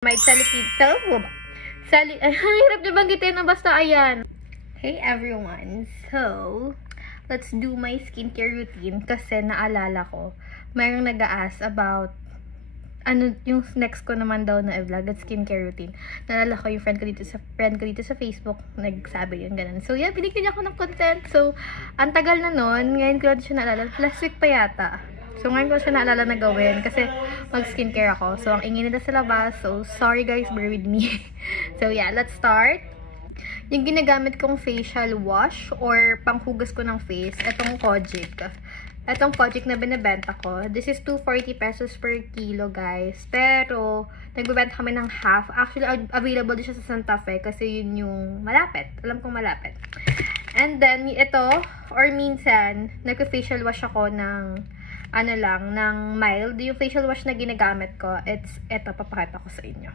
May salikid. Ay, hirap na banggitin na basta ayan. Hey everyone. So, let's do my skincare routine kasi naalala ko, mayroong nag-a-ask about ano yung next ko naman daw na i-vlog at skincare routine. Naalala ko yung friend ko dito sa Facebook, nagsabi yung ganun. So, yeah, binigyan niya ako ng content. So, ang tagal na nun, ngayon ko lang siya naalala. Last week pa yata. So, ngayon ko siya naalala na gawin kasi mag-skincare ako. So, ang ingin nila sa labas. So, sorry guys, bear with me. So, yeah, let's start. Yung ginagamit kong facial wash or panghugas ko ng face, etong Kojic. Etong Kojic na binibenta ko. This is 240 pesos per kilo, guys. Pero, nagbibenta kami ng half. Actually, available din siya sa Santa Fe kasi yun yung malapit. Alam kong malapit. And then, ito, or minsan, nagka-facial wash ako ng ng mild. Yung facial wash na ginagamit ko, eto, papakita ko sa inyo.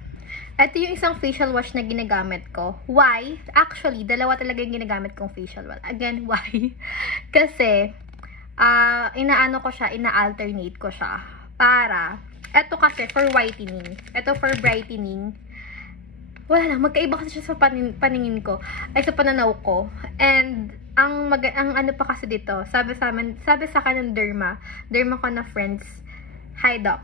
Ito yung isang facial wash na ginagamit ko. Why? Actually, dalawa talaga yung ginagamit kong facial wash. Again, why? Kasi, inaano ko siya, ina-alternate ko siya. Para, eto kasi for whitening. Eto for brightening. Wala lang, magkaiba kasi siya sa paningin ko. Ay, sa pananaw ko. And, ang ano pa kasi dito, sabi sa akin ng derma ko na friends, hi doc,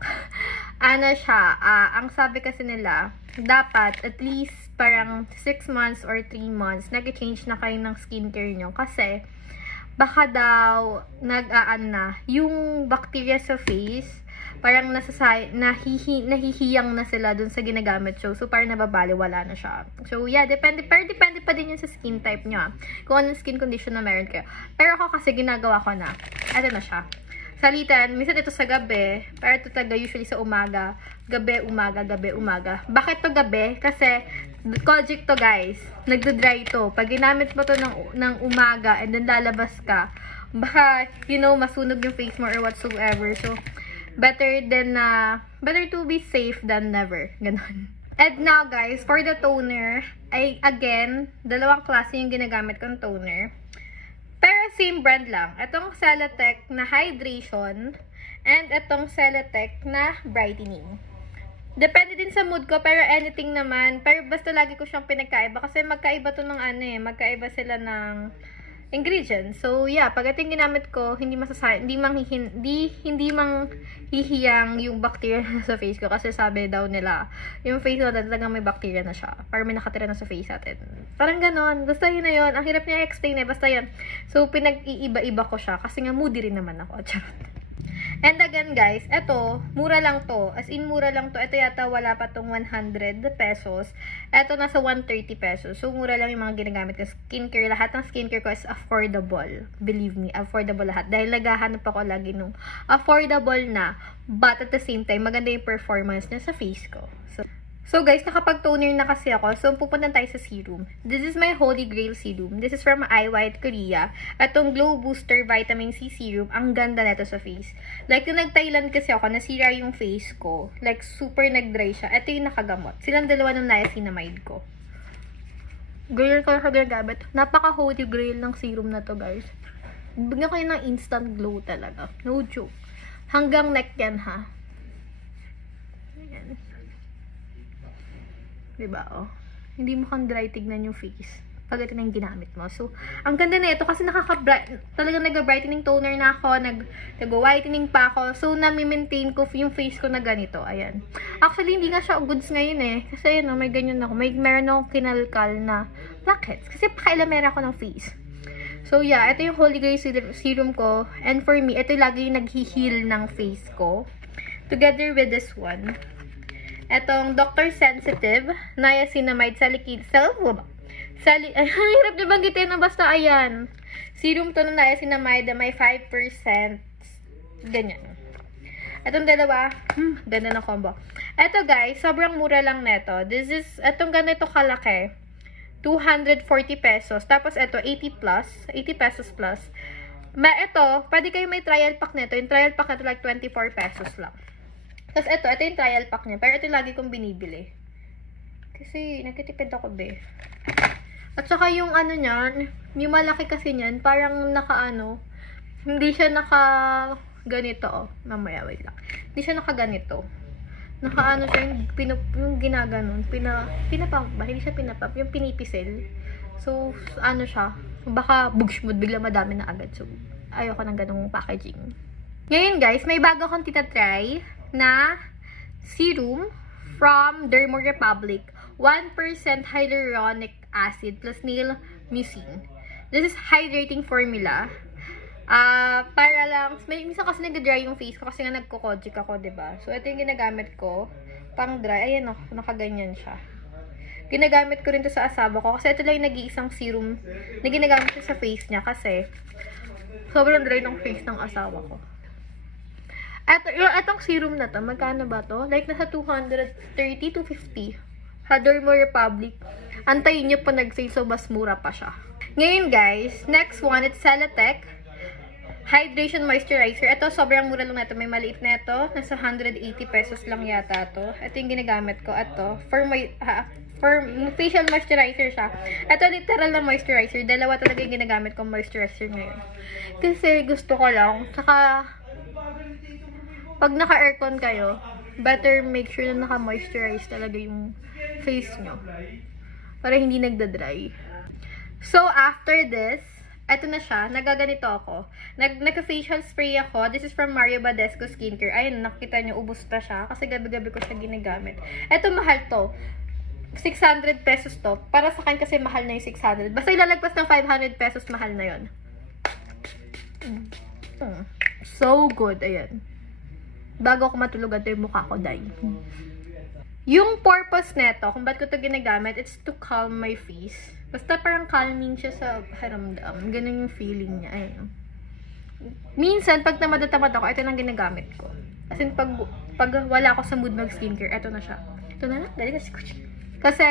ano siya, ang sabi kasi nila, dapat at least parang 6 months or 3 months, nag-change na kayo ng skincare nyo, kasi, baka daw, yung bacteria sa face, parang nahihiyang na sila dun sa ginagamit. So parang nababali, wala na siya. So, yeah, depende pa din yun sa skin type nyo. Kung anong skin condition na meron kayo. Pero ako kasi ginagawa ko na. Ito na siya. Salitan, minsan ito sa gabi, pero ito taga usually sa umaga. Gabi, umaga, gabi, umaga. Bakit to gabi? Kasi, Kojic to guys. Nagdo-dry to. Pag ginamit mo to ng umaga and then lalabas ka, baka, masunog yung face mo or whatsoever. So, better to be safe than never. Ganon. And now guys, for the toner, again, dalawang klase yung ginagamit kong toner. Pero same brand lang. Itong Celatec na hydration and itong Celatec na brightening. Depende din sa mood ko, pero anything naman. Pero basta lagi ko siyang pinagkaiba kasi magkaiba to ng magkaiba sila ng ingredients. So, yeah, pag ito yung ginamit ko, hindi manghihiyang yung bacteria sa face ko. Kasi sabi daw nila, yung face ko talagang may bacteria na siya. Parang may nakatira na sa face natin. Parang ganon. Basta yun na yun. Ang hirap niya explain basta yun. So, pinag-iiba-iba ko siya. Kasi nga moody rin naman ako. Charot. And again guys, eto, mura lang to. As in, mura lang to. Ito yata wala pa tong 100 pesos. Eto nasa 130 pesos. So, mura lang yung mga ginagamit ko. Skincare, lahat ng skincare ko is affordable. Believe me, affordable lahat. Dahil naghahanap ako lagi nung affordable na, but at the same time, maganda yung performance niya sa face ko. So guys, nakapag-toner na kasi ako. So, pupunta tayo sa serum. This is my Holy Grail serum. This is from iWhite Korea. Itong Glow Booster Vitamin C serum. Ang ganda nito sa face. Like, nung nag-Thailand kasi ako, nasira yung face ko. Like, super nag-dry siya. Ito yung nakagamot. Silang dalawa ng niacinamide ko. Grail ko na ginagamit. Napaka-Holy Grail ng serum na to, guys. Bigyan kayo ng instant glow talaga. No joke. Hanggang neck yan, ha? Ayan. Diba, oh? Hindi mo kang dry tignan yung face pag ito na yung ginamit mo. So, ang ganda na ito kasi talagang nag-brightening toner na ako, nag-whitening pa ako. So, nami-maintain ko yung face ko na ganito. Ayan. Actually, hindi nga siya goods ngayon eh. Kasi, yun, may ganyan ako. Meron akong kinalkal na blackheads. Kasi pakailamera ako ng face. So, yeah. Ito yung Holy Grail serum ko. And for me, ito lagi yung nag-heal ng face ko. Together with this one. Etong Dr. Sensitive, niacinamide salicylate. Hirap na banggitin na basta ayan. Serum to ng niacinamide na may 5%. Ganyan. Etong dalawa, ganda ng combo. Eto guys, sobrang mura lang neto. Etong ganito kalaki. 240 pesos. Tapos eto, 80 pesos plus. Ito, pwede kayo may trial pack neto. Yung trial pack neto like 24 pesos lang. Tapos ito yung trial pack niya. Pero ito yung lagi kong binibili. Kasi nagtitipid ako, be. At saka yung ano niyan, yung malaki kasi niyan, parang hindi siya ganito, oh. Mamaya, wait lang. Hindi siya naka ganito. Nakaano siya, yung ginaganon. Pinapap ba? Hindi siya pinapap. Yung pinipisil. So, ano siya. Baka bugshmod, bigla madami na agad. So, ayoko ng ganong packaging. Ngayon guys, may bago akong tinatry na serum from Dermo Republic. 1% hyaluronic acid plus nail mucin. This is hydrating formula. Para lang, minsan kasi nag-dry yung face ko kasi nga nagko-kojic ako, diba? So, ito yung ginagamit ko. Pang dry. Ayan o, nakaganyan siya. Ginagamit ko rin to sa asawa ko kasi ito lang yung nag-iisang serum na ginagamit ko sa face niya kasi sobrang dry ng face ng asawa ko. Itong serum na to, magkano ba to? Like, nasa 230 to 50. Dermo Republic. Antayin nyo pa nag-sale, so mas mura pa siya. Ngayon guys, next one, it's Celatec Hydration Moisturizer. Ito, sobrang mura lang na ito. May maliit na ito. Nasa 180 pesos lang yata to. Ito yung ginagamit ko. Ito, for facial moisturizer siya. Ito, literal na moisturizer. Dalawa talaga yung ginagamit kong moisturizer ngayon. Kasi gusto ko lang. Saka, pag naka-aircon kayo, better make sure na naka-moisturize talaga yung face nyo. Para hindi nagda-dry. So, after this, eto na siya. Nagaganito ako. Nagka-facial spray ako. This is from Mario Badescu Skincare. Ayun, nakita nyo, ubos na siya. Kasi gabi-gabi ko siya ginagamit. Eto, mahal to. 600 pesos to. Para sa akin kasi mahal na yung 600. Basta ilalagpas ng 500 pesos, mahal na yun. So good. Ayan. Bago ako matulog, ito yung mukha ko, dahil. Yung purpose neto, kung ba't ko ito ginagamit, it's to calm my face. Basta parang calming siya sa haramdam. Ganun yung feeling niya. Ayun. Minsan, pag tamad-tamad ako, ito lang ginagamit ko. As in, pag wala ako sa mood mag-skincare, ito na siya. Ito na lang. Dali kasi. Kasi,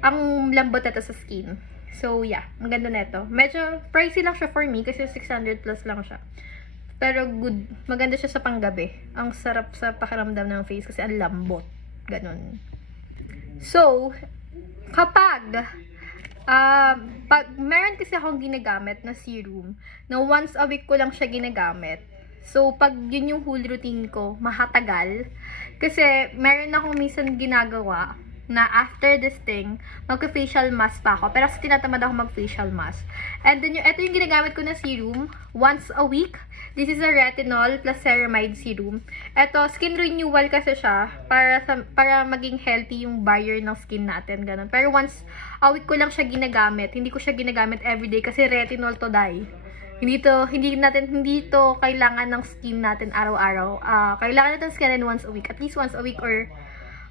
ang lambot ito sa skin. So, yeah. Ang ganda neto. Medyo pricey lang siya for me kasi 600 plus lang siya. Pero good. Maganda siya sa panggabi. Ang sarap sa pakiramdam ng face kasi ang lambot. Ganon. So, kapag meron kasi akong ginagamit na serum na once a week ko lang siya ginagamit. So, pag yun yung whole routine ko, mahatagal. Kasi, meron akong minsan ginagawa na after this thing, magka-facial mask pa ako. Pero kasi tinatamad ako mag-facial mask. And then, ito yung ginagamit ko na serum once a week. This is a retinol plus ceramide serum. Ito, skin renewal kasi siya para maging healthy yung barrier ng skin natin. Ganun. Pero once a week ko lang siya ginagamit. Hindi ko siya ginagamit everyday kasi retinol to dye. Hindi to kailangan ng skin natin araw-araw. Kailangan natin skin once a week. At least once a week or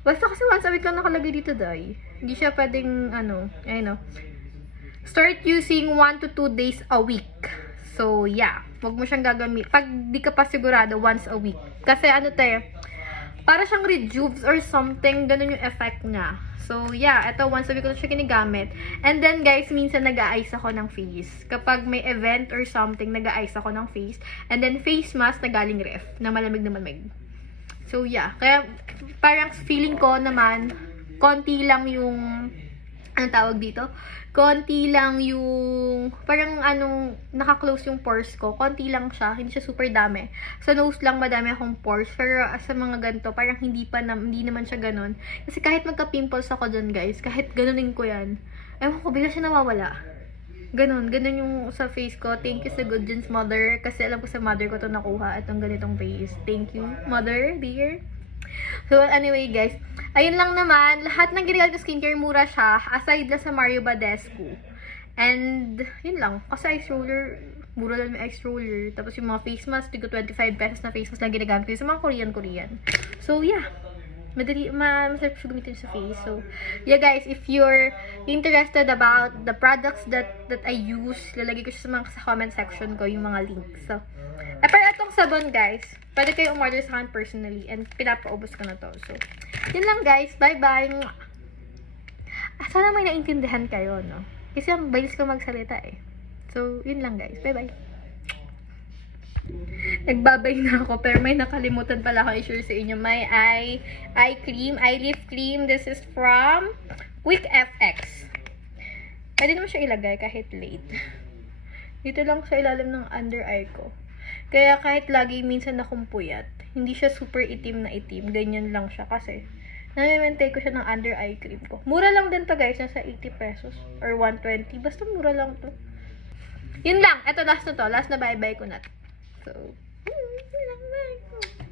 basta kasi once a week lang nakalagay dito, dahil. Hindi siya pwedeng, ayun. Start using 1 to 2 days a week. So, yeah. Huwag mo siyang gagamit. Pag di ka pa sigurado, once a week. Kasi para siyang rejuves or something. Ganun yung effect niya. So, yeah. Ito, once a week ko siya ginagamit. And then, guys, minsan nag-a-ice ako ng face. Kapag may event or something, nag-a-ice ako ng face. And then, face mask na galing ref. Na malamig na malamig. So, yeah. Kaya, parang feeling ko naman, konti lang yung, anong tawag dito? Konti lang yung, parang naka-close yung pores ko. Konti lang siya. Hindi siya super dami. Sa nose lang, madami akong pores. Pero sa mga ganito, parang hindi naman siya ganun. Kasi kahit magka-pimples ako dyan, guys, kahit ganunin ko yan, ewan ko, bigla siya nawawala. Ganun yung sa face ko. Thank you sa Good Genes Mother. Kasi alam ko sa mother ko to nakuha at ang ganitong face. Thank you, mother, dear. So, anyway, guys. Ayun lang naman. Lahat ng ginagamit ko skincare, mura siya. Aside na sa Mario Badescu. And, yun lang. Kasi ice roller, mura lang yung ice roller. Tapos yung mga face mask, tigo 25 pesos na face mask lang ginagamit ko sa mga Korean. So, yeah. Masarap siya gamitin sa face. So, yeah guys, if you're interested about the products that I use, lalagay ko siya sa comment section ko, yung mga links. So, pero itong sabon guys, pwede kayo umorder sa akin personally and pinapaubos ko na to. So, yun lang guys. Bye-bye! Sana may naintindihan kayo, no? Kasi ang bilis ko magsalita eh. So, yun lang guys. Bye-bye! Nagbabay na ako, pero may nakalimutan pala akong i-share sa inyo. May eye lift cream. This is from Quick FX. Pwede naman siya ilagay kahit late. Dito lang sa ilalim ng under eye ko. Kaya kahit lagi minsan akong puyat, Hindi siya super itim na itim. Ganyan lang siya kasi nami-maintain ko siya ng under eye cream ko. Mura lang din to guys. Nasa 80 pesos or 120. Basta mura lang to. Yun lang. Ito last na to. Last na bye-bye ko na to. So, yun lang. Bye.